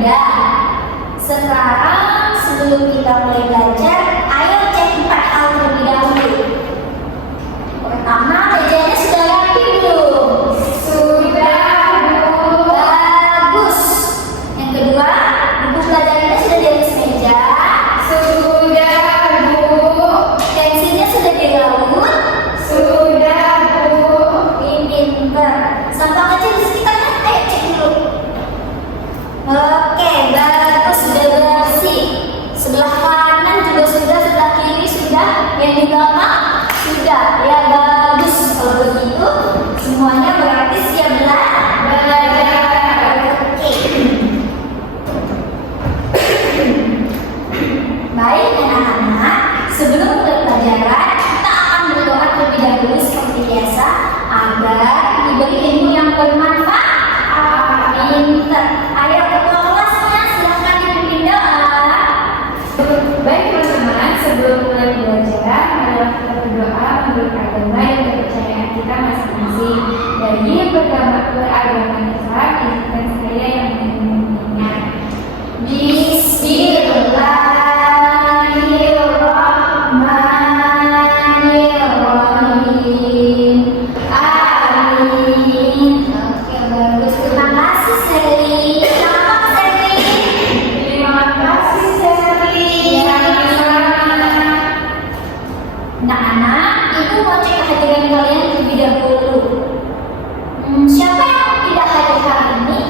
mudah. Sekarang sebelum kita mulai belajar, ayo cek 4 hal terlebih dahulu. Pertama, mejanya sudah rapi belum? Sudah, Bu. Bagus. Yang kedua, buku pelajarannya sudah di atas meja? Sudah, Bu. Pensilnya sudah dilaut? Sudah, Bu. Pinter. Sampah kecil di sekitarnya, ayo cek dulu. Oke, bagus, sudah bersih. Sebelah kanan juga sudah, sebelah kiri sudah, yang di belakang sudah. Ya bagus. Kalau begitu, semuanya berarti siap belajar. Oke. Baik anak-anak, sebelum mulai pelajaran, kita akan berdoa terlebih dahulu seperti biasa agar diberi ilmu yang bermanfaat. Pinter. Ayo ketua kelasnya, silahkan dipimpin doa. Baik teman-teman, sebelum mulai pelajaran, marilah kita berdoa menurut agama dan kepercayaan kita masing-masing. Dari beragama Islam, izinkan saya yang memimpinnya. Bismillahirrahmanirrahim. Amin. Oke, bagus. Terima kasih, Sally. Selamat, Sally. Terima kasih, Sally. Anak-anak, ibu mau cek kehadiran kalian terlebih dahulu. Siapa yang tidak hadir hari ini?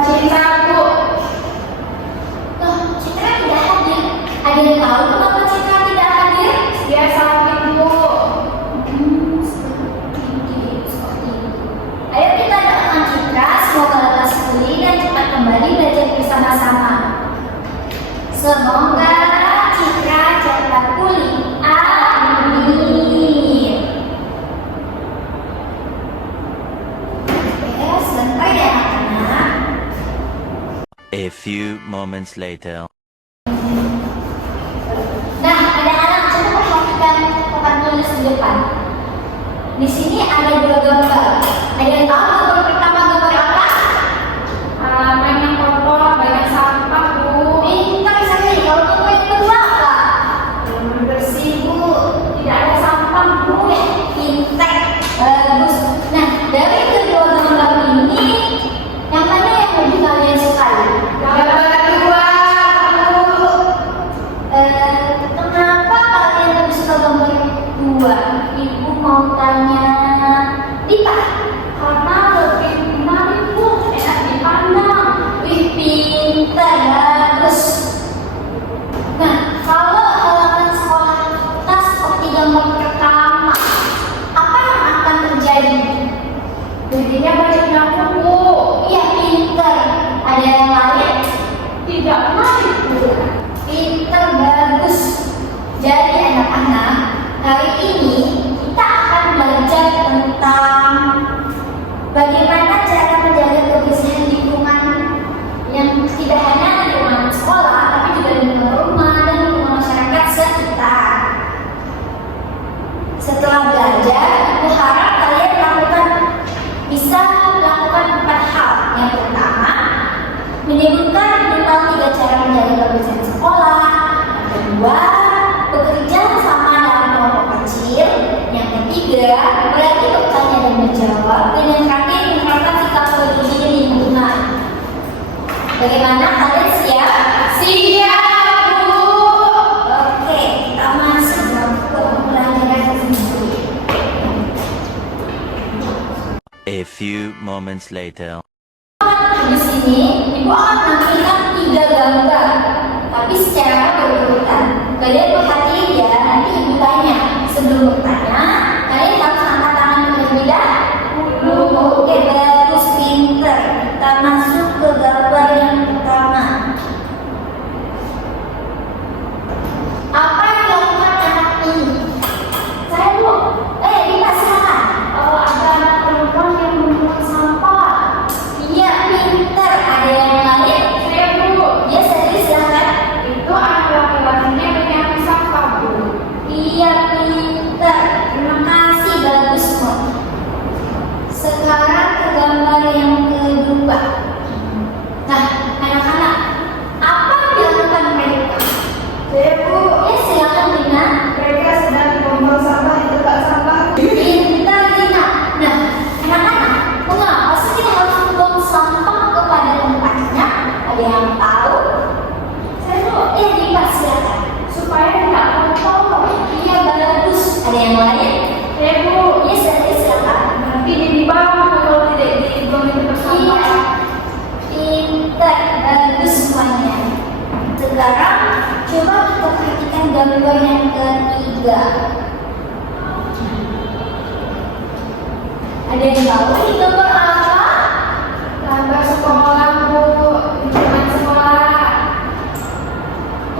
Citra, Bu. Loh, Citra tidak hadir. Ada yang tahu kenapa Citra tidak hadir? Dia sakit, Bu. Seperti itu. Ayo kita doakan Citra, semoga lekas pulih dan cepat kembali belajar bersama-sama. Semoga Citra cepat pulih. Amin. Oke, sebentar ya anak-anak. A few moments later. Nah, anak-anak coba perhatikan papan tulis di depan. Di sini ada 2 gambar. Ada yang tahu gambar pertama gambar apa? Mainan kotor, banyak sampah, Bu. Pintar sekali. Kalau gambar yang kedua apa? Bersih, Bu. Tidak ada sampah, Bu. Pintar. Bagus. Nah, dari kedua gambar ini, yang mana yang lebih kalian sukai? Gambar kedua, Bu. Kenapa kalian lebih suka gambar kedua? Ibu mau tanya Dita. Karena lebih menarik, Bu. Enak dipandang. Wih, pintar, bagus. Nah, kalau halaman sekolah kita seperti gambar pertama, apa yang akan terjadi? Jadinya banyak nyamuk, Bu. Iya, pintar. Ada yang lain? Tidak menarik, Bu. Pintar, bagus. Jadi anak-anak, hari ini kita akan belajar tentang bagaimana cara menjaga kebersihan lingkungan yang tidak hanya lingkungan sekolah, tapi juga lingkungan rumah dan lingkungan masyarakat sekitar. Setelah belajar, ibu harap kalian bisa melakukan 4 hal. Yang pertama, menyebutkan minimal 3 cara menjaga kebersihan sekolah. Yang kedua, bekerja bersama dalam kelompok kecil. Yang ketiga, berani bertanya dan menjawab. Dan yang terakhir, menerapkan sikap peduli lingkungan. Bagaimana, kalian siap? Siap, Bu. Oke, kita masuk ke pelajaran tersebut. A few moments later. Di sini, ibu akan menampilkan 3 gambar, tapi secara berurutan. Kalian perhatiin ya, nanti ibu tanya. Sebelum bertanya, kalian harus angkat tangan terlebih dahulu. Oke, bagus, pinter. Kita masuk ke gambar yang pertama. Apa yang dilakukan anak ini? Saya Bu. Dita, silakan. Ada anak perempuan yang membuang sampah. Iya, pinter. Ada yang lain? Saya, Bu. Ya, saya silakan. Itu anak laki-lakinya menyapu sampah, Bu. Iya, pinter. Terima kasih. Ada yang tahu? Dipersilakan. Supaya tidak kotor. Iya, bagus. Ada yang lain? Ya Bu, Iya, silakan. nanti di bawah kalau tidak dibuang itu bersama. Iya. Pintar, bagus semuanya. Sekarang coba kita perhatikan gambar yang ketiga. Ada yang tahu ini gambar apa? Gambar sekolah Bu, lingkungan sekolah.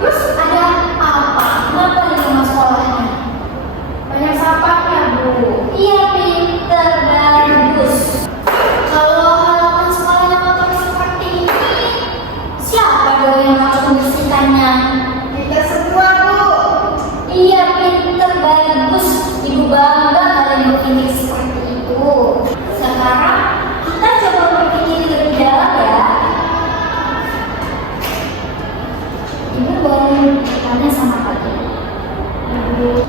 Terus ada apa? Kenapa di rumah sekolahnya? Banyak sampahnya Bu. Iya, pintar, bagus. Kalau halaman sekolahnya kotor seperti ini, siapa dong yang harus membersihkannya? Kita semua Bu. Iya, pintar, bagus. Ibu bangga kalian berpikir seperti itu. Sekarang kita coba berpikir lebih dalam ya. Ibu boleh bertanya sama kalian.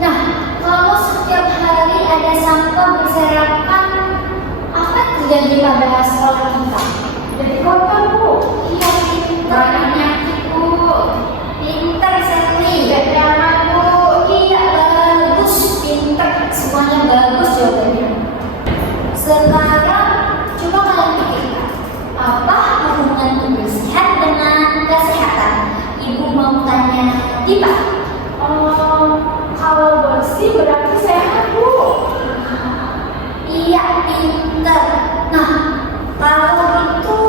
Nah, kalau setiap hari ada sampah berserakan, apa yang terjadi pada sekolah kita? Jadi kotor Bu. Iya, pintar. Banyak penyakit Bu. Pintar sekali. Tidak nyaman Bu. Iya, bagus, pintar, semuanya bagus jawabannya. Sekarang coba kalian pikirkan, apa hubungan kebersihan dengan kesehatan? Ibu mau tanya Dipa. Kalau bersih berarti sehat Bu. Iya, pintar. Nah, kalau itu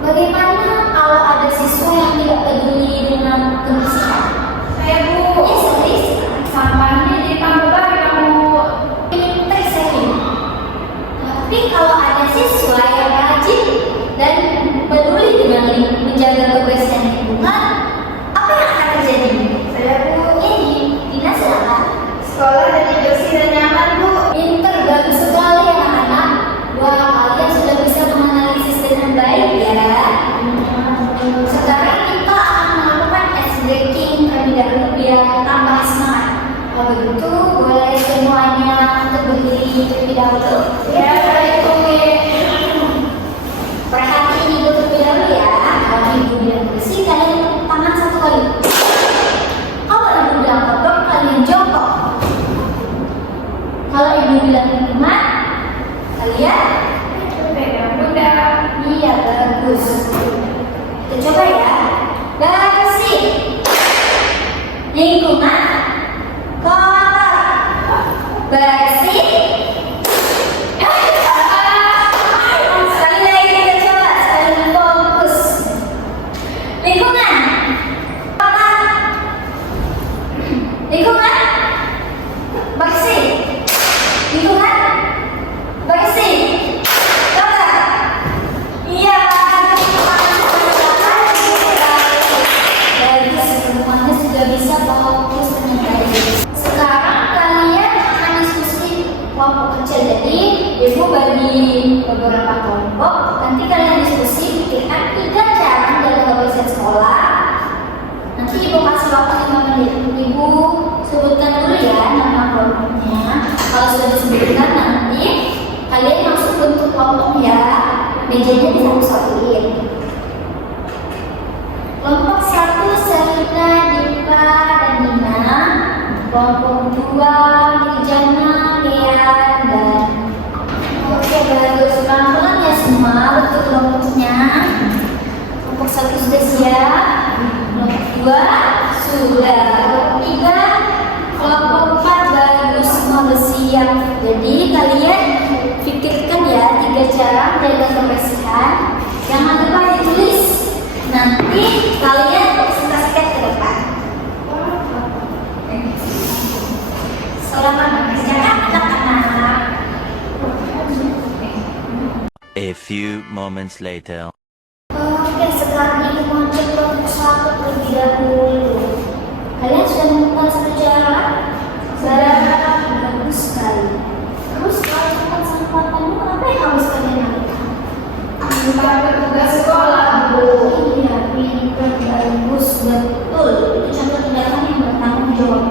bagaimana kalau ada siswa yang tidak peduli dengan kebersihan? Saya Bu. Iya, serius. Sampahnya jadi tambah banyak Bu. Pintar sekali. Tapi kalau ada siswa yang rajin dan peduli dengan menjaga kebersihan lingkungan, apa yang akan terjadi? Saya Bu. Dina silakan. Sekolah jadi bersih dan nyaman Bu. Pintar, bagus sekali anak-anak. Wah, kalian sudah bisa menganalisis dengan baik ya. Sekarang kita akan melakukan ice breaking terlebih dahulu biar tambah semangat. Kalau begitu, boleh semuanya untuk berdiri terlebih dahulu. Ya, saya tunggu. Perhatikan ibu terlebih dahulu ya. Kalau ibu bilang bersih, kalian tangan satu kali. Kalau ibu bilang kotor, kalian jongkok. Kalau ibu bilang lingkungan, kalian Pegang bunda. iya, bagus. Kita coba ya. Bersih. Lingkungan. Kotor. Bersih. Sekali lagi kita coba. Sekali fokus. Lingkungan. Kotor. Lingkungan. Bersih. Lingkungan. Bersih. Kotor. Iya, bagus, semuanya sudah bisa fokus dengan baik. Sekarang kalian akan diskusi kelompok kecil. Jadi ibu bagi beberapa kelompok. Nanti kalian diskusi, pikirkan 3 cara menjaga kebersihan sekolah. Nanti ibu kasih waktu 5 menit. Ibu sebutkan dulu ya nama kelompoknya. Kalau sudah disebutkan nanti kalian masuk bentuk kelompok ya. Mejanya disatu-satuin. Kelompok 1 Selina, Dipa, dan Nina. Kelompok 2 Rijana, Dean, dan oke, bagus. Pelan-pelan ya semua bentuk kelompoknya. Kelompok 1 sudah siap. Kelompok 2 sudah. Kelompok 3, kelompok 4 bagus, semua sudah siap. Jadi kalian pikirkan ya 3 cara menjaga kebersihan. Jangan lupa ditulis. Nanti kalian presentasikan ke depan. Selamat mengerjakan anak-anak. A few moments later. Oke, sekarang ini mau cek kelompok 1 terlebih dahulu. Kalian sudah menemukan 1 cara? Sudah, bagus sekali. Terus kalau cepat sampah kamu, apa yang harus kalian lakukan? Sebagai tugas sekolah Bu. Iya, pintar, bagus, betul. Itu contoh tindakan yang bertanggung jawab.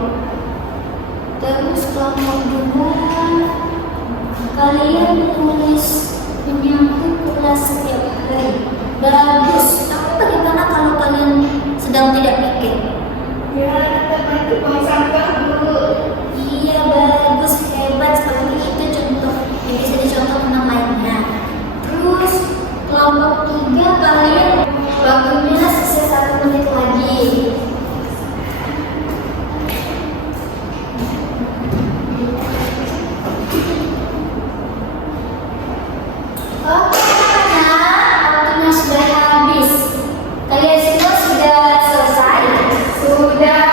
Terus kelompok 2, kalian menulis menyapu kelas setiap hari. Bagus. Tapi bagaimana sedang tidak pikir. Ya, teman buang sampah, Bu. Iya, bagus, hebat sekali. Itu contoh yang bisa dicontoh teman lainnya. Terus kelompok 3 kalian waktunya sisa 1 menit lagi. Oke, anak-anak, waktunya sudah habis. Kalian semua sudah selesai? Sudah,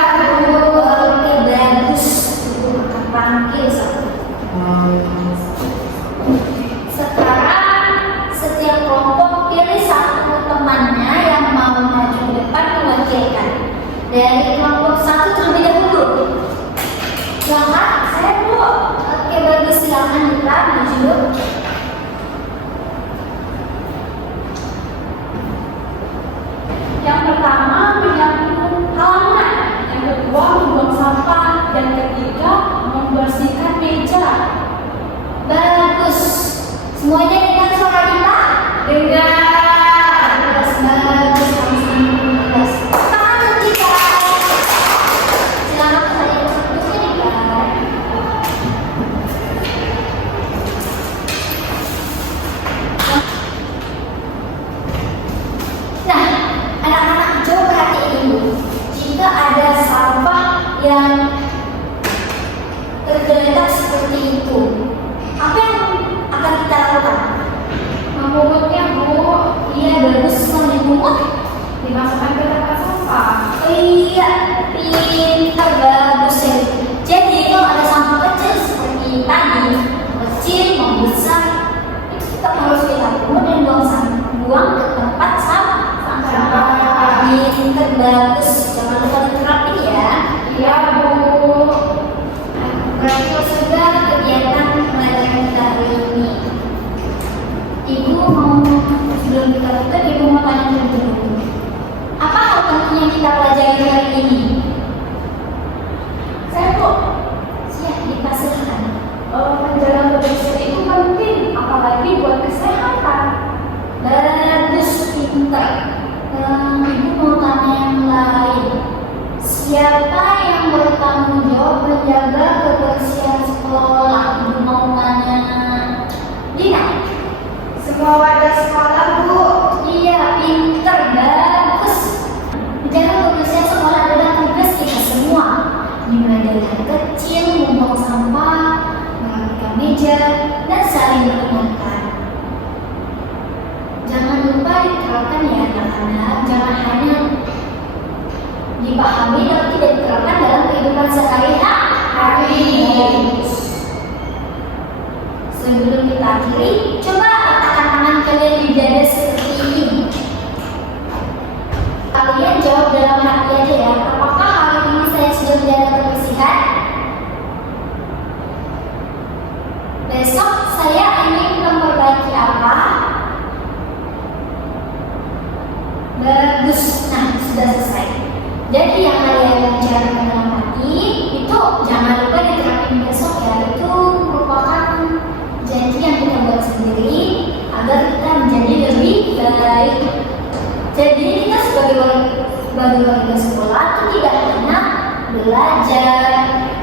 Bu. Oke, bagus. Ibu akan panggil satu. Sekarang setiap kelompok pilih satu temannya yang mau maju ke depan mewakilkan. Dari kelompok 1 terlebih dahulu. Silakan, saya Bu. Oke, bagus, silakan kita maju. Yang pertama menyapu halaman, yang kedua membuang sampah, dan ketiga membersihkan meja. Bagus. Semuanya dengar suara kita? Dengar. Bagus, bagus. Bagus. Tangan kita. Silakan kalian duduk nih, Kak. Nah, anak-anak coba perhatiin dulu. Jika ada sampah yang tergeletak seperti itu, apa yang akan kita lakukan? Memungutnya, Bu. Iya, bagus, mau dipungut. Dimasukkan ke tempat sampah. Iya, pintar, bagus ya. Jadi kalau ada sampah kecil seperti tadi, kecil mau besar, itu kita harus kita pungut dan buang ke tempat sampah. Pintar, bagus. Jangan lupa diterapin ya. Iya, Bu. Berakhir sudah kegiatan pelajaran kita hari ini. Ibu mau sebelum kita tutup, Ibu mau tanya terlebih dahulu. Apa hal penting yang kita pelajari hari ini? Saya, Bu. Siap, dipersilakan. Menjaga kebersihan itu penting, apalagi buat kesehatan. Bagus, pintar. Ibu mau tanya yang lain. Siapa yang bertanggung jawab menjaga kebersihan sekolah? Ibu mau tanya Dina. Semua warga sekolah, Bu. Iya, pintar, bagus. Menjaga kebersihan sekolah adalah tugas kita semua. Dimulai dari hal kecil, membuang sampah, merapikan meja, dan saling mengingatkan. Jangan lupa diterapkan ya anak-anak. Jangan hanya dipahami tapi tidak diterapkan dalam kehidupan sehari-hari. Sebelum kita akhiri, coba letakkan tangan kalian di dada seperti ini. Kalian jawab dalam hati aja ya. Apakah hari ini saya sudah menjaga kebersihan? Besok saya ingin memperbaiki apa? Bagus. Nah, sudah selesai. Jadi yang kalian bicarakan dalam hati itu jangan lupa diterapin besok ya. Itu merupakan janji yang kita buat sendiri agar kita menjadi lebih baik. Jadi kita sebagai warga sekolah itu tidak hanya belajar,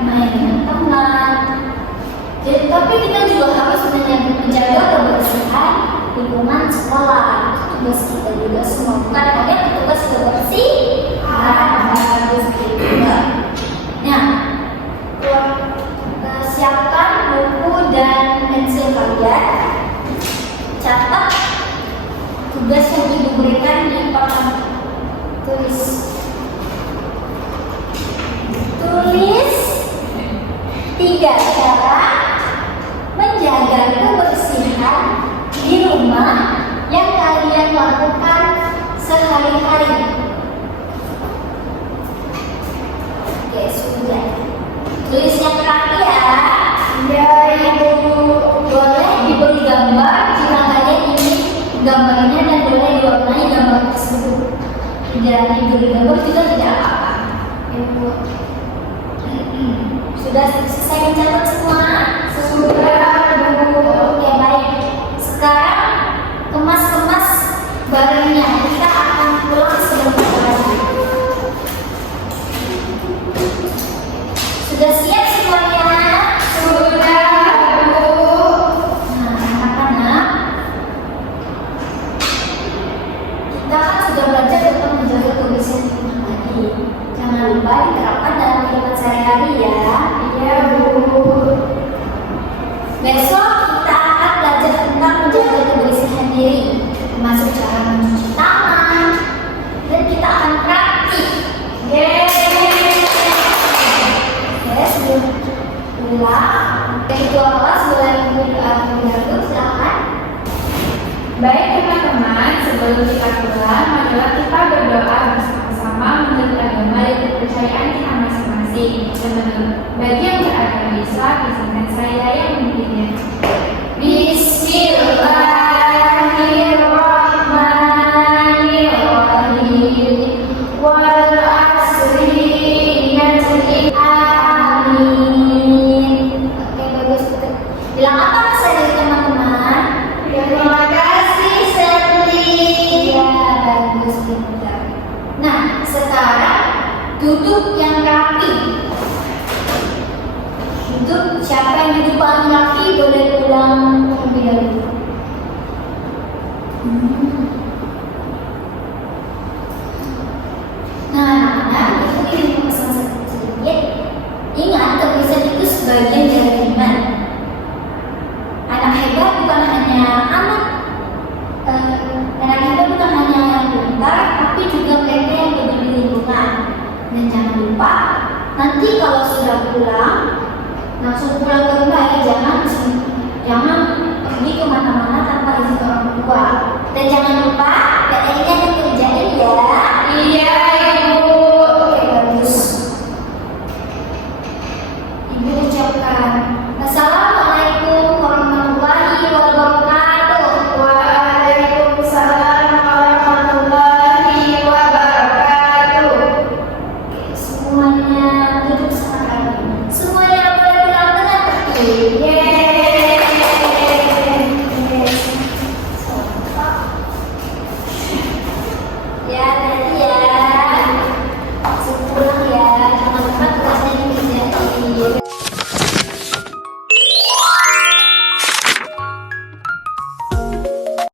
main dengan teman, tapi kita juga harus menjaga kebersihan lingkungan sekolah. Itu tugas kita juga semua. Bukan hanya tugas kebersihan. Harus juga. Nah, siapkan buku dan pensil kalian. Catat tugas yang ibu berikan di papan tulis. Tulis 3 cara menjaga kebersihan di rumah yang kalian lakukan sehari-hari. Oke, sudah. Tulis yang rapi ya. Ya, Ibu. Boleh diberi gambar jika kalian ingin gambarnya dan boleh diwarnai gambar tersebut. Tidak diberi gambar juga tidak apa-apa. Ibu. Sudah selesai mencatat semua? Sudah, Bu. Oke, baik. Sekarang kemas-kemas barangnya. Kita akan pulang sebentar lagi. sudah belajar tetap menjaga kebersihan di rumah lagi. Jangan lupa diterapkan dalam kehidupan sehari-hari ya. Iya, Bu. Besok kita akan belajar tentang menjaga kebersihan diri, termasuk cara mencuci tangan, dan kita akan praktik. Oke, sebelum pulang, ketua kelas boleh berdoa terlebih dahulu, silakan. Baik teman-teman, sebelum kita pulang, marilah kita berdoa bersama-sama menurut agama dan kepercayaan kita masing-masing. Dan menurut bagi yang beragama Islam, izinkan saya yang memimpinnya. Bismillahirrahmanirrahim. Wal asri innal Amin. Oke, bagus. Bilang apa saya dari teman-teman? Terima kasih, Serli. Ya, bagus, pintar. Nah, sekarang duduk yang rapi. Duduk, siapa yang duduk paling rapi boleh pulang terlebih dahulu. Nah, itu ingin pesan sedikit. Ingat, kebersihan itu sebagian dari iman. Anak hebat bukan hanya anak hebat bukan hanya yang pintar, tapi juga mereka yang peduli lingkungan. Dan jangan lupa, nanti kalau sudah pulang, langsung pulang ke rumah ya, jangan pergi kemana-mana tanpa izin orang tua. Dan jangan lupa, ingat